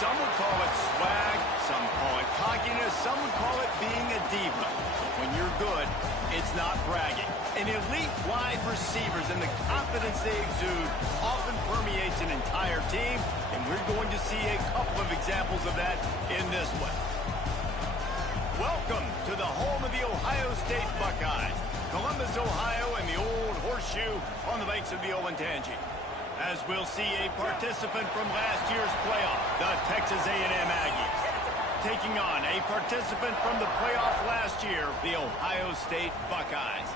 Some would call it swag, some call it cockiness, some would call it being a diva. But when you're good, it's not bragging. An elite wide receivers and the confidence they exude often permeates an entire team, and we're going to see a couple of examples of that in this one. Welcome to the home of the Ohio State Buckeyes, Columbus, Ohio, and the old horseshoe on the banks of the Olentangy. As we'll see a participant from last year's playoff, the Texas A&M Aggies, taking on a participant from the playoff last year, the Ohio State Buckeyes.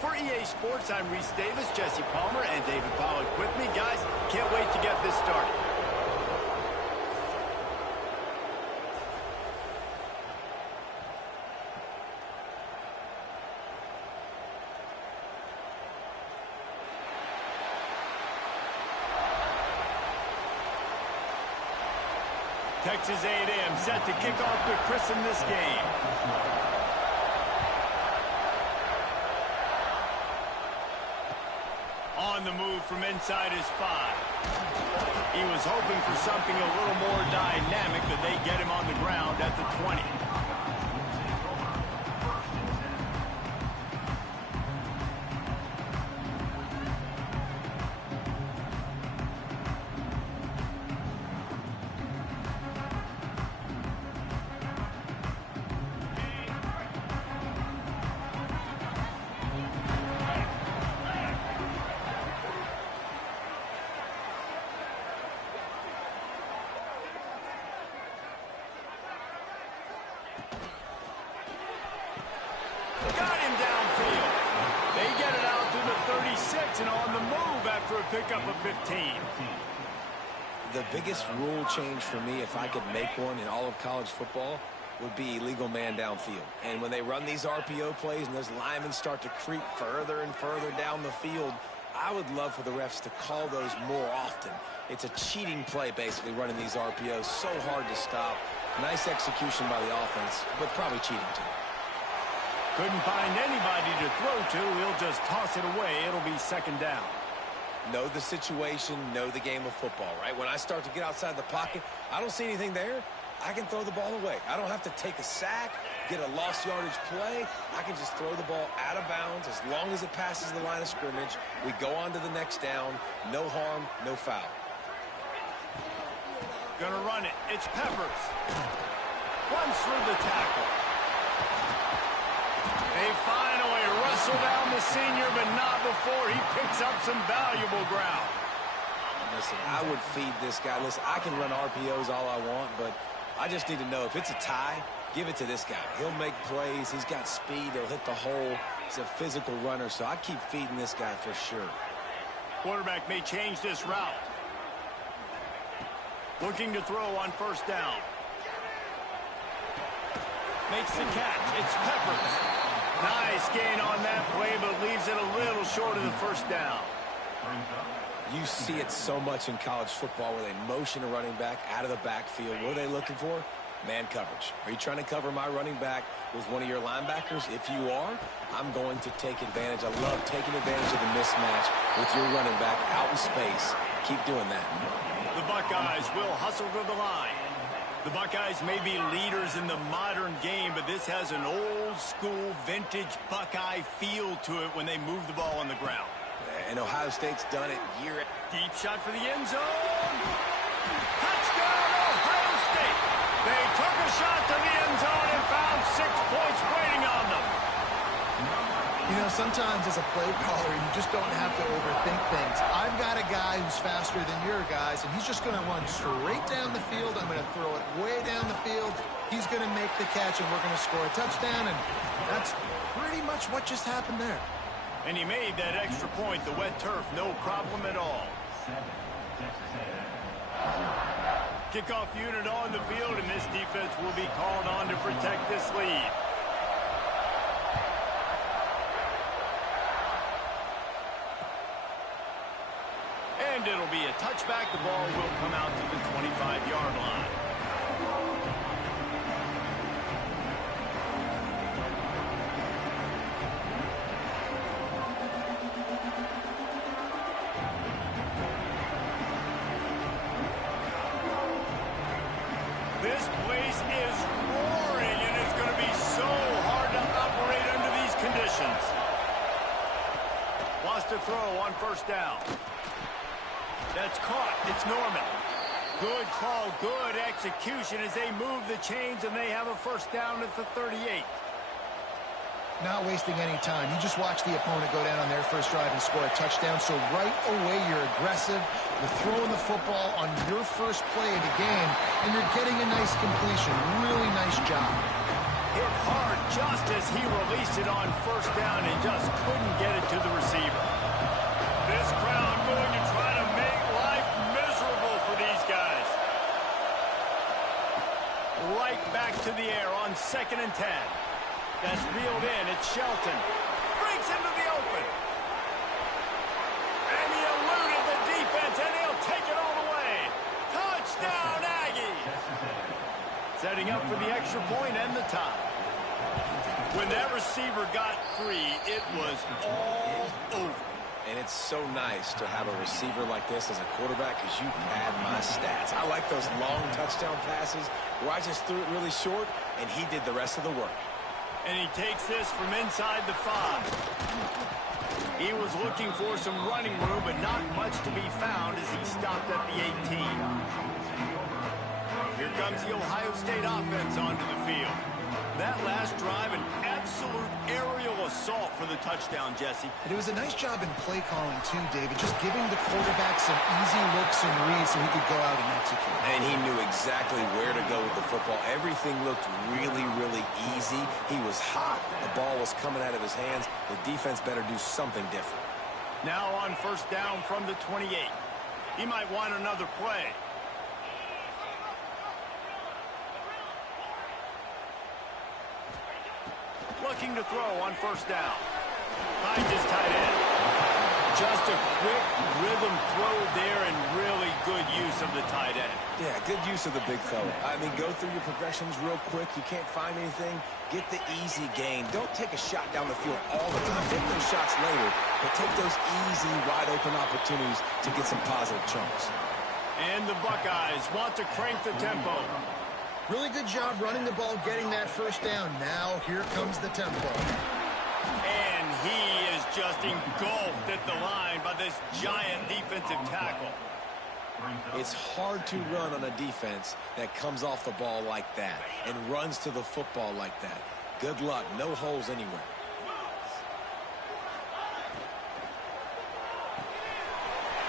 For EA Sports, I'm Reese Davis, Jesse Palmer, and David Pollack with me. Guys, can't wait to get this started. Texas A&M set to kick off to christen this game. On the move from inside his 5. He was hoping for something a little more dynamic, but they get him on the ground at the 20. Got him downfield. They get it out to the 36 and on the move after a pickup of 15. The biggest rule change for me, if I could make one in all of college football, would be illegal man downfield. And when they run these RPO plays and those linemen start to creep further and further down the field, I would love for the refs to call those more often. It's a cheating play, basically, running these RPOs. So hard to stop. Nice execution by the offense, but probably cheating too. Couldn't find anybody to throw to. He'll just toss it away. It'll be second down. Know the situation, know the game of football, right? When I start to get outside the pocket, I don't see anything there, I can throw the ball away. I don't have to take a sack, get a lost yardage play. I can just throw the ball out of bounds as long as it passes the line of scrimmage. We go on to the next down. No harm, no foul. Gonna run it. It's Peppers. Runs through the tackle. They finally wrestle down the senior, but not before he picks up some valuable ground. Listen, I would feed this guy. Listen, I can run RPOs all I want, but I just need to know if it's a tie, give it to this guy. He'll make plays. He's got speed. He'll hit the hole. He's a physical runner, so I keep feeding this guy for sure. Quarterback may change this route. Looking to throw on first down. Makes the catch. It's Peppers. Nice gain on that play, but leaves it a little short of the first down. You see it so much in college football where they motion a running back out of the backfield. What are they looking for? Man coverage. Are you trying to cover my running back with one of your linebackers? If you are, I'm going to take advantage. I love taking advantage of the mismatch with your running back out in space. Keep doing that. The Buckeyes will hustle to the line. The Buckeyes may be leaders in the modern game, but this has an old-school, vintage Buckeye feel to it when they move the ball on the ground. And Ohio State's done it year. Deep shot for the end zone. Touchdown, Ohio State. They took a shot to the end zone and found 6 points waiting on them. You know, sometimes as a play caller, you just don't have to overthink things. I've got a guy who's faster than your guys, and he's just going to run straight down the field. I'm going to throw it way down the field. He's going to make the catch, and we're going to score a touchdown, and that's pretty much what just happened there. And he made that extra point, the wet turf, no problem at all. Kickoff unit on the field, and this defense will be called on to protect this lead. And it'll be a touchback. The ball will come out to the 25-yard line. to throw on first down. That's caught. It's Norman. Good call, good execution as they move the chains, and they have a first down at the 38. Not wasting any time. You just watch the opponent go down on their first drive and score a touchdown. So right away, you're aggressive. You're throwing the football on your first play of the game, and you're getting a nice completion. Really nice job. Hit hard just as he released it on first down and just couldn't get it to the receiver. This crowd going to try to make life miserable for these guys. Right back to the air on 2nd and 10. That's reeled in. It's Shelton. Breaks into the open. And he eluded the defense, and he'll take it all the way. Touchdown, Aggies! Setting up for the extra point and the tie. When that receiver got free, it was all over. And it's so nice to have a receiver like this as a quarterback because you pad my stats. I like those long touchdown passes where I just threw it really short, and he did the rest of the work. And he takes this from inside the 5. He was looking for some running room, but not much to be found as he stopped at the 18. Here comes the Ohio State offense onto the field. That last drive, an absolute aerial assault for the touchdown, Jesse. And it was a nice job in play calling, too, David, just giving the quarterback some easy looks and reads so he could go out and execute. And he knew exactly where to go with the football. Everything looked really, really easy. He was hot. The ball was coming out of his hands. The defense better do something different. Now on first down from the 28. He might want another play. Looking to throw on first down. Finds his tight end. Just a quick rhythm throw there and really good use of the tight end. Yeah, good use of the big fella. I mean, go through your progressions real quick. You can't find anything. Get the easy gain. Don't take a shot down the field all the time. Take those shots later, but take those easy, wide-open opportunities to get some positive chunks. And the Buckeyes want to crank the tempo. Really good job running the ball, getting that first down. Now, here comes the tempo. And he is just engulfed at the line by this giant defensive tackle. It's hard to run on a defense that comes off the ball like that and runs to the football like that. Good luck. No holes anywhere.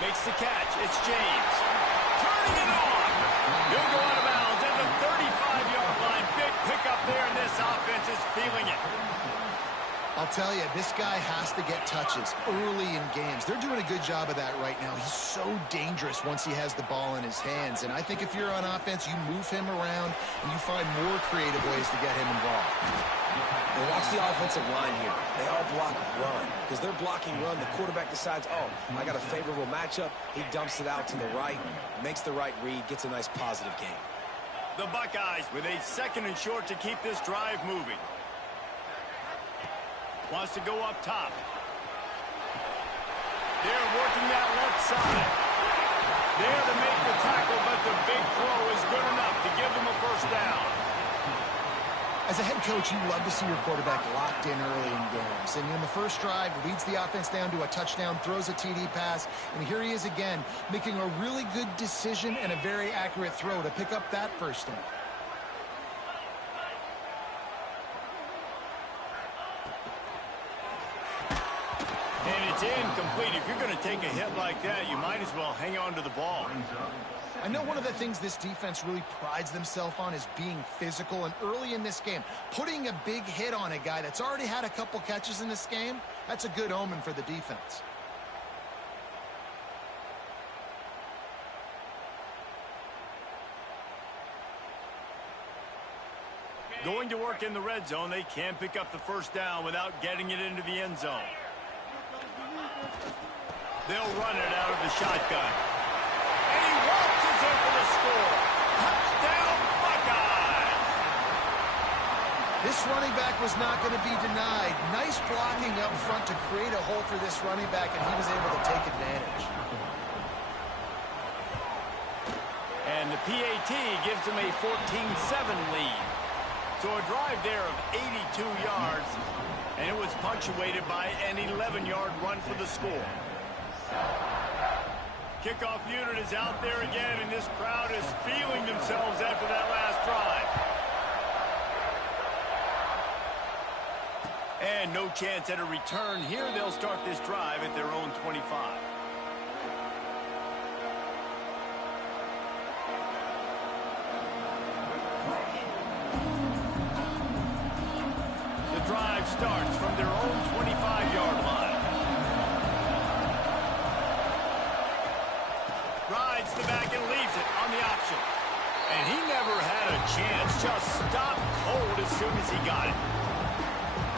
Makes the catch. It's James. Turning it on. He'll go out of bounds at the 35-yard line. Big pickup there, and this offense is feeling it. I'll tell you, this guy has to get touches early in games. They're doing a good job of that right now. He's so dangerous once he has the ball in his hands. And I think if you're on offense, you move him around and you find more creative ways to get him involved. And watch the offensive line here. They all block run. Because they're blocking run, the quarterback decides, oh, I got a favorable matchup. He dumps it out to the right, makes the right read, gets a nice positive gain. The Buckeyes with a 2nd and short to keep this drive moving. Wants to go up top. They're working that left side. There to make the tackle, but the big throw is good enough to give them a first down. As a head coach, you love to see your quarterback locked in early in games. And in the first drive, leads the offense down to a touchdown, throws a TD pass, and here he is again, making a really good decision and a very accurate throw to pick up that first down. And it's incomplete. If you're going to take a hit like that, you might as well hang on to the ball. I know one of the things this defense really prides themselves on is being physical, and early in this game, putting a big hit on a guy that's already had a couple catches in this game, that's a good omen for the defense. Going to work in the red zone, they can't pick up the first down without getting it into the end zone. They'll run it out of the shotgun. And he waltzes in for the score. Touchdown, Buckeyes! This running back was not going to be denied. Nice blocking up front to create a hole for this running back, and he was able to take advantage. And the PAT gives them a 14-7 lead. So a drive there of 82 yards. And it was punctuated by an 11-yard run for the score. Kickoff unit is out there again, and this crowd is feeling themselves after that last drive. And no chance at a return here. They'll start this drive at their own 25. The drive starts from their own 25-yard line. Rides the back and leaves it on the option. And he never had a chance. Just stopped cold as soon as he got it.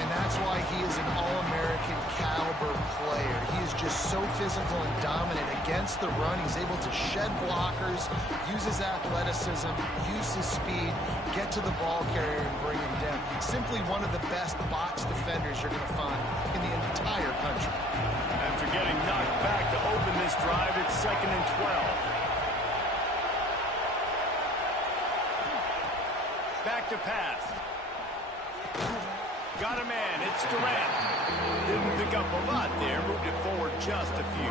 And that's why he is an All-American caliber player. He is just so physical and dominant against the run. He's able to shed blockers, use his athleticism, use his speed, get to the ball carrier and bring him down. Simply one of the best box defenders you're going to find in the entire country. After getting knocked back to open this drive, it's 2nd and 12. Back to pass. Got a man. It's Durant. Didn't pick up a lot there. Moved it forward just a few.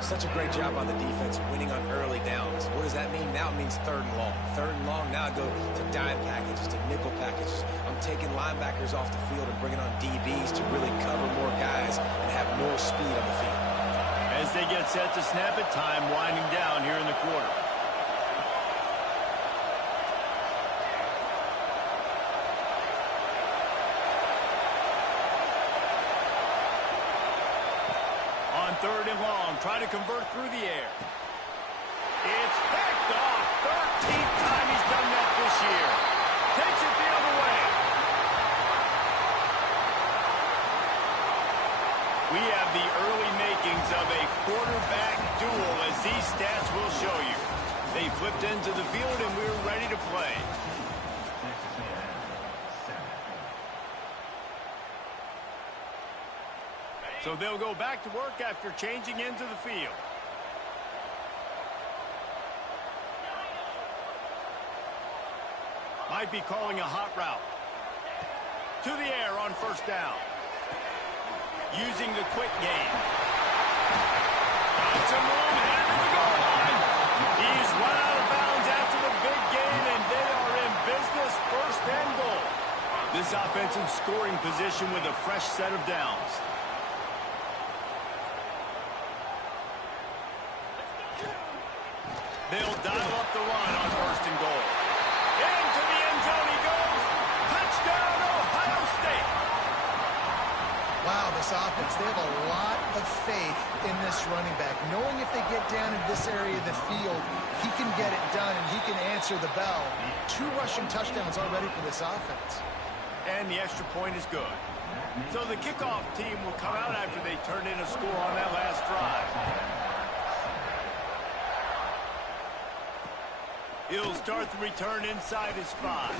Such a great job on the defense, winning on early downs. What does that mean? Now it means 3rd and long. 3rd and long, now I go to dime packages, to nickel packages. I'm taking linebackers off the field and bringing on DBs to really cover more guys and have more speed on the field. As they get set to snap it, time winding down here in the quarter. On 3rd and long, try to convert through the air. It's picked off. 13th time he's done that this year. Takes it the other way. We have the early makings of a quarterback duel, as these stats will show you. They flipped into the field, and we're ready to play. So they'll go back to work after changing into the field. Might be calling a hot route. To the air on 1st down. Using the quick game. Got some room, headed to the goal line. He's run out of bounds after the big gain, and they are in business, 1st and goal. This offensive scoring position with a fresh set of downs. They'll dial up the run on 1st and goal. Into the end zone he goes. Touchdown, Ohio State. Wow, this offense, they have a lot of faith in this running back. Knowing if they get down in this area of the field, he can get it done and he can answer the bell. 2 rushing touchdowns already for this offense. And the extra point is good. So the kickoff team will come out after they turn in a score on that last drive. He'll start the return inside his 5.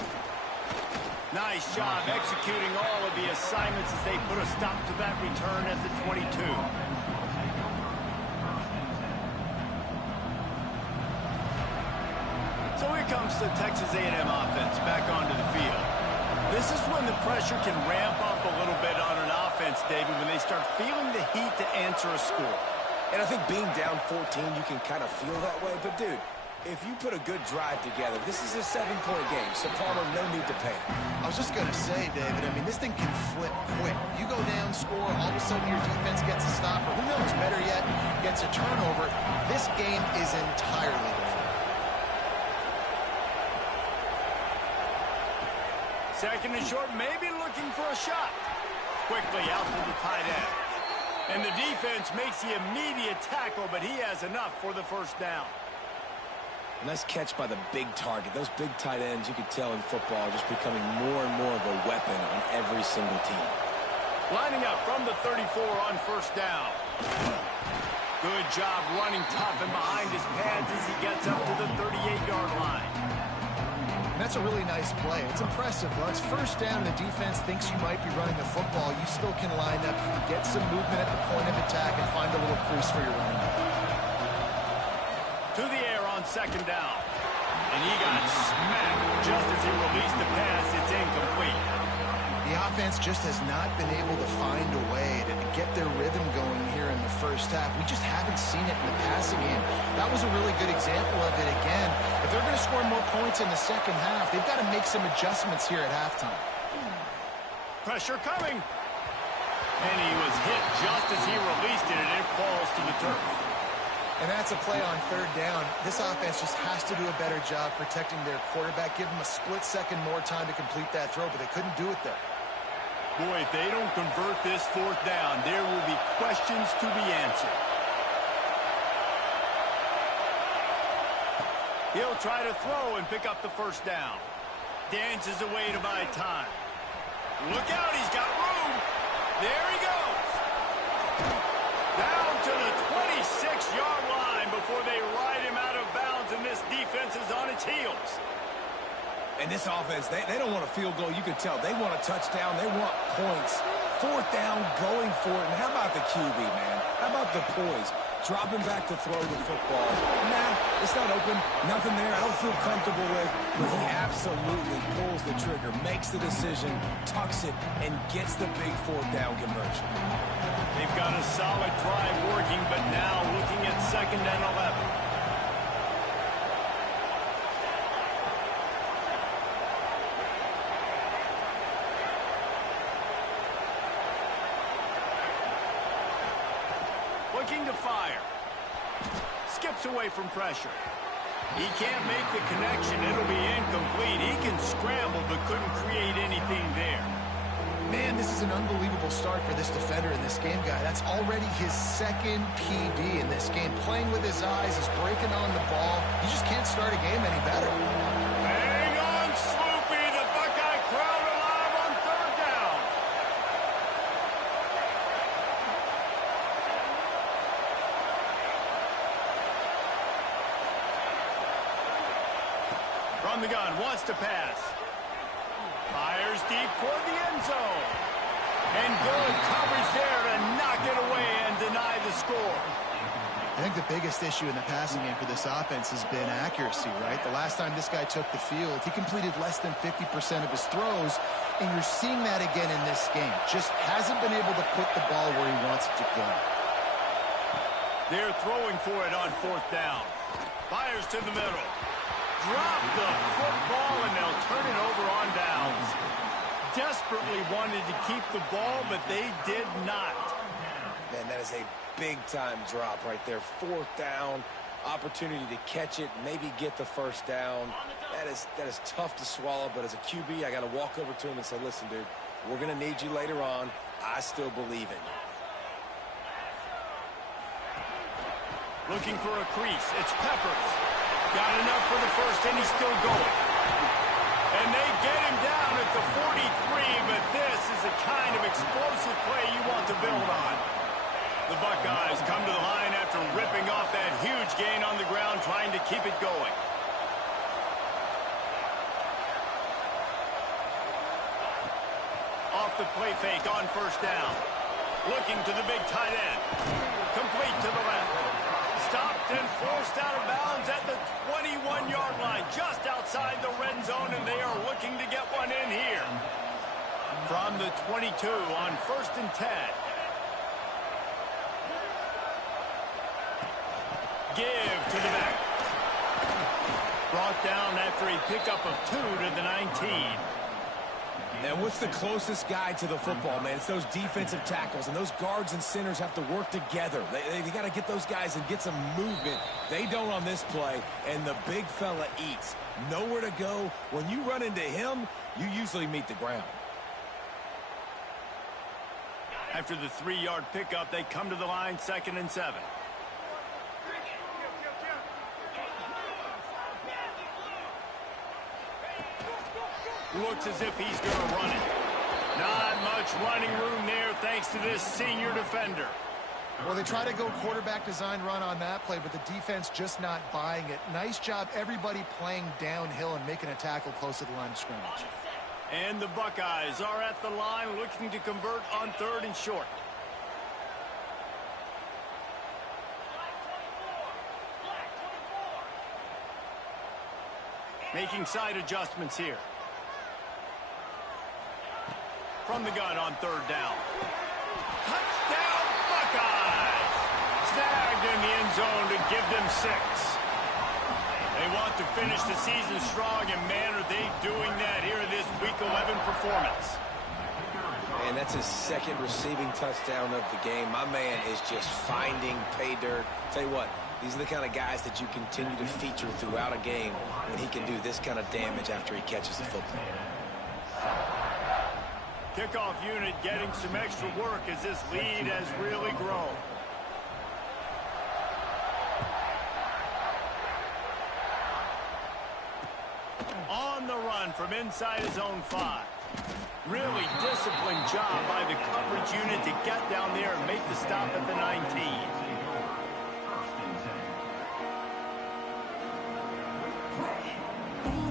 Nice job executing all of the assignments as they put a stop to that return at the 22. So here comes the Texas A&M offense back onto the field. This is when the pressure can ramp up a little bit on an offense, David, when they start feeling the heat to answer a score. And I think being down 14, you can kind of feel that way. But, dude, if you put a good drive together, this is a 7-point game, so Palmer, no need to panic. I was just going to say, David, I mean, this thing can flip quick. You go down, score, all of a sudden your defense gets a stop, or who knows, better yet, gets a turnover. This game is entirely different. 2nd and short, maybe looking for a shot. Quickly out to the tight end. And the defense makes the immediate tackle, but he has enough for the 1st down. Nice catch by the big target. Those big tight ends, you could tell in football, are just becoming more and more of a weapon on every single team. Lining up from the 34 on 1st down. Good job running tough and behind his pads as he gets up to the 38-yard line. And that's a really nice play. It's impressive. Well, it's 1st down and the defense thinks you might be running the football. You still can line up, get some movement at the point of attack, and find a little crease for your running back. To the air on 2nd down. And he got smacked just as he released the pass. It's incomplete. The offense just has not been able to find a way to get their rhythm going here in the first half. We just haven't seen it in the passing game. That was a really good example of it again. If they're going to score more points in the second half, they've got to make some adjustments here at halftime. Pressure coming. And he was hit just as he released it, and it falls to the turf. And that's a play on third down. This offense just has to do a better job protecting their quarterback. Give him a split second more time to complete that throw, but they couldn't do it there. Boy, if they don't convert this fourth down, there will be questions to be answered. He'll try to throw and pick up the first down. Dances away to buy time. Look out, he's got room. There he goes. Down to the 26-yard line before they ride him out of bounds, and this defense is on its heels. And this offense, they don't want a field goal. You can tell. They want a touchdown. They want points. Fourth down, going for it. And how about the QB, man? How about the poise? Dropping back to throw the football. Nah, it's not open. Nothing there. I don't feel comfortable with. But he absolutely pulls the trigger, makes the decision, tucks it, and gets the big fourth down conversion. They've got a solid drive working, but now looking at 2nd and 11. Looking to fire. Skips away from pressure. He can't make the connection. It'll be incomplete. He can scramble, but couldn't create anything there. Man, this is an unbelievable start for this defender in this game, guy. That's already his second PD in this game. Playing with his eyes, is breaking on the ball. You just can't start a game any better. Hang on, Sloopy. The Buckeye crowd alive on third down. From the gun, wants to pass. Fires deep toward the end zone. And good coverage there to knock it away and deny the score. I think the biggest issue in the passing game for this offense has been accuracy, right? The last time this guy took the field, he completed less than 50% of his throws, and you're seeing that again in this game. Just hasn't been able to put the ball where he wants it to go. They're throwing for it on fourth down. Fires to the middle. Drop the football, and they'll turn it over on downs. Desperately wanted to keep the ball, but they did not. Man, that is a big-time drop right there. Fourth down, opportunity to catch it, maybe get the first down. That is tough to swallow, but as a QB, I got to walk over to him and say, listen, dude, we're going to need you later on. I still believe in you. Looking for a crease. It's Peppers. Got enough for the first, and he's still going. And they get him down at the 43, but this is the kind of explosive play you want to build on. The Buckeyes come to the line after ripping off that huge gain on the ground, trying to keep it going. Off the play fake on first down. Looking to the big tight end. Complete to the left. Stopped and forced out of bounds at the 21-yard line, just outside the red zone, and they are looking to get one in here. From the 22 on 1st and 10. Give to the back. Brought down after a pickup of 2 to the 19. And what's the closest guy to the football, man? It's those defensive tackles, and those guards and centers have to work together. They got to get those guys and get some movement. They don't on this play, and the big fella eats. Nowhere to go. When you run into him, you usually meet the ground. After the 3-yard pickup, they come to the line, 2nd and 7. Looks as if he's going to run it. Not much running room there thanks to this senior defender. Well, they try to go quarterback design run on that play, but the defense just not buying it. Nice job, everybody playing downhill and making a tackle close to the line of scrimmage. And the Buckeyes are at the line looking to convert on 3rd and short. Making side adjustments here. from the gun on third down. Touchdown, Buckeyes! Snagged in the end zone to give them 6. They want to finish the season strong, and man, are they doing that here in this Week 11 performance. And that's his second receiving touchdown of the game. My man is just finding pay dirt. Tell you what, these are the kind of guys that you continue to feature throughout a game when he can do this kind of damage after he catches the football. Kickoff unit getting some extra work as this lead has really grown. On the run from inside his own 5. Really disciplined job by the coverage unit to get down there and make the stop at the 19.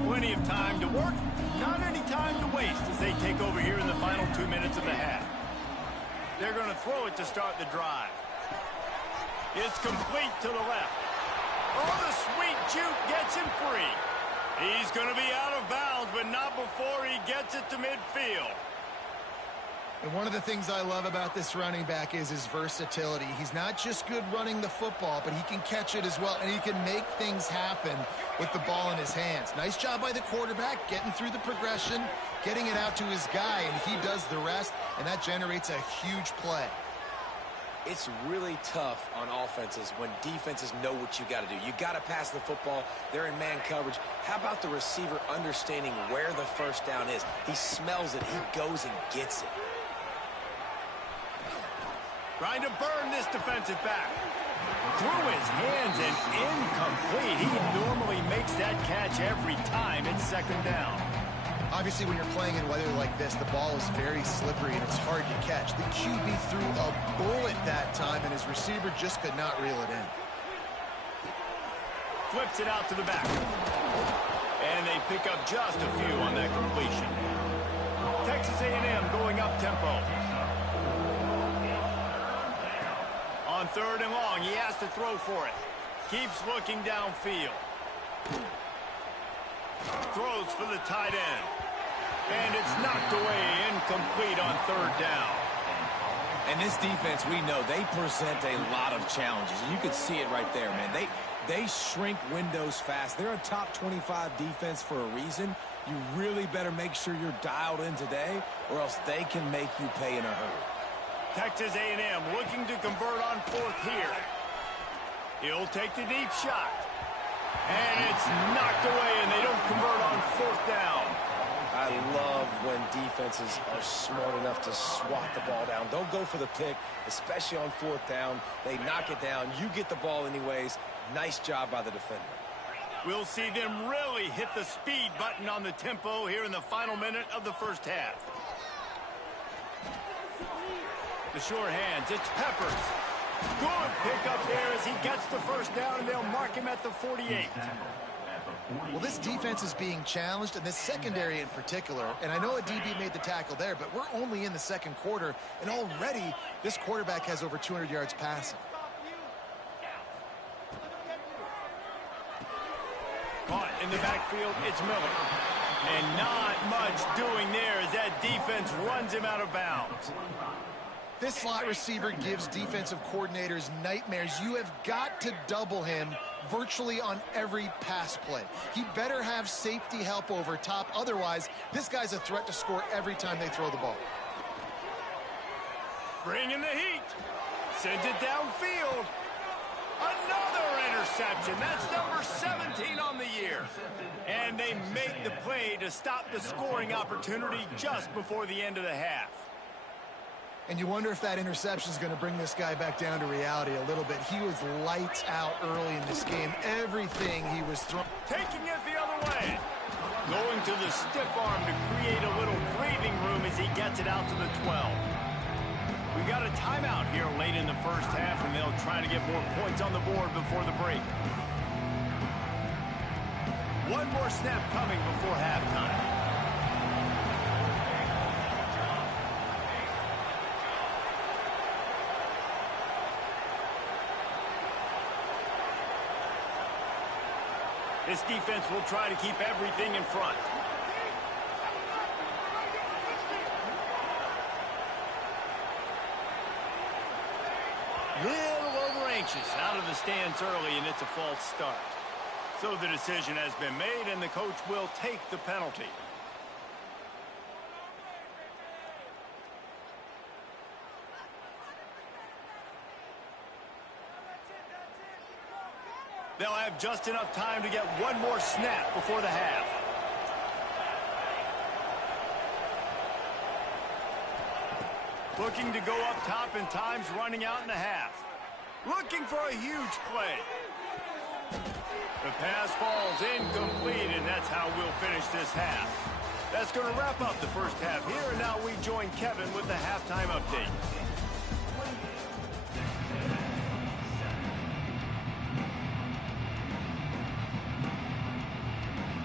Plenty of time to work, not any time to waste as they take over here in the final 2 minutes of the half. They're going to throw it to start the drive. It's complete to the left. Oh, the sweet juke gets him free. He's going to be out of bounds, but not before he gets it to midfield. And one of the things I love about this running back is his versatility. He's not just good running the football, but he can catch it as well, and he can make things happen with the ball in his hands. Nice job by the quarterback, getting through the progression, getting it out to his guy, and he does the rest, and that generates a huge play. It's really tough on offenses when defenses know what you got to do. You got to pass the football. They're in man coverage. How about the receiver understanding where the first down is? He smells it. He goes and gets it. Trying to burn this defensive back. Through his hands and incomplete. He normally makes that catch every time. It's second down. Obviously, when you're playing in weather like this, the ball is very slippery and it's hard to catch. The QB threw a bullet that time, and his receiver just could not reel it in. Flips it out to the back. And they pick up just a few on that completion. Texas A&M going up tempo. On third and long, he has to throw for it. Keeps looking downfield. Throws for the tight end. And it's knocked away, incomplete on third down. And this defense, we know, they present a lot of challenges. You can see it right there, man. They shrink windows fast. They're a top 25 defense for a reason. You really better make sure you're dialed in today, or else they can make you pay in a hurry. Texas A&M looking to convert on fourth here. He'll take the deep shot. And it's knocked away, and they don't convert on fourth down. I love when defenses are smart enough to swat the ball down. Don't go for the pick, especially on fourth down. They knock it down. You get the ball anyways. Nice job by the defender. We'll see them really hit the speed button on the tempo here in the final minute of the first half. The sure hands, it's Peppers. Good pickup there as he gets the first down, and they'll mark him at the 48. Well, this defense is being challenged, and this secondary in particular, and I know a DB made the tackle there, but we're only in the second quarter, and already this quarterback has over 200 yards passing. Caught in the backfield, it's Miller. And not much doing there as that defense runs him out of bounds. This slot receiver gives defensive coordinators nightmares. You have got to double him virtually on every pass play. He better have safety help over top. Otherwise, this guy's a threat to score every time they throw the ball. Bringing the heat. Sends it downfield. Another interception. That's number 17 on the year. And they make the play to stop the scoring opportunity just before the end of the half. And you wonder if that interception is going to bring this guy back down to reality a little bit. He was lights out early in this game. Everything he was throwing. Taking it the other way. Going to the stiff arm to create a little breathing room as he gets it out to the 12. We got a timeout here late in the first half, and they'll try to get more points on the board before the break. One more snap coming before halftime. This defense will try to keep everything in front. Little over anxious out of the stands early, and it's a false start. So the decision has been made, and the coach will take the penalty. They'll have just enough time to get one more snap before the half. Looking to go up top, and time's running out in the half. Looking for a huge play. The pass falls incomplete, and that's how we'll finish this half. That's going to wrap up the first half here, and now we join Kevin with the halftime update.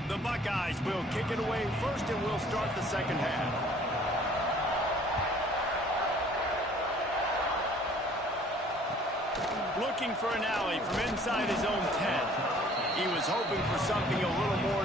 The Buckeyes will kick it away first, and we'll start the second half. Looking for an alley from inside his own 10. He was hoping for something a little more